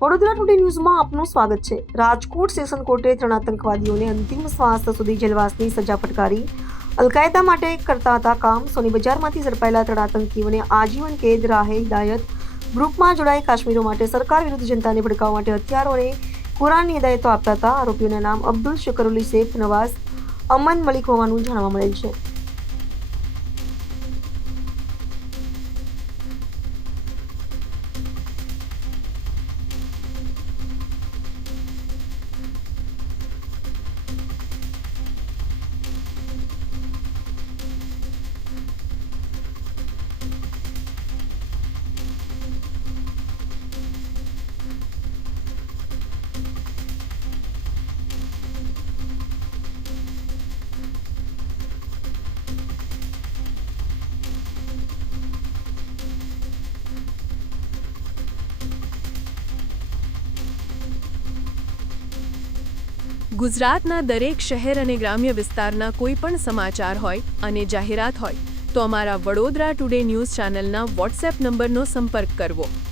Vadodara today ન્યૂઝમાં આપનું સ્વાગત છે। રાજકોટ સેશન કોર્ટે 3 આતંકવાદીઓને અંતિમ શ્વાસ સુધી જેલવાસની સજા ફટકારી। અલ-કાયદા માટે કરતા હતા કામ। સોની બજારમાંથી ઝડપાયેલા 3 આતંકીઓને આજીવન કેદ, રાહે હિદાયત। ગ્રુપમાં જોડાઈ કાશ્મીરો માટે સરકાર વિરુદ્ધ જનતાને ભડકાવવા માટે હથિયારો અને કુરાનની હિદાયતો આપતા હતા। આરોપીઓના નામ અબ્દુલ શકરુલ્લી, સૈફ, નવાઝ, અમન, મલિક હોવાનું જાણવા મળેલ છે। ગુજરાતના દરેક શહેર અને ગ્રામ્ય વિસ્તારના કોઈ પણ સમાચાર હોય અને જાહેરાત હોય તો અમારા વડોદરા ટુડે ન્યૂઝ ચેનલના વોટ્સએપ નંબરનો સંપર્ક કરવો।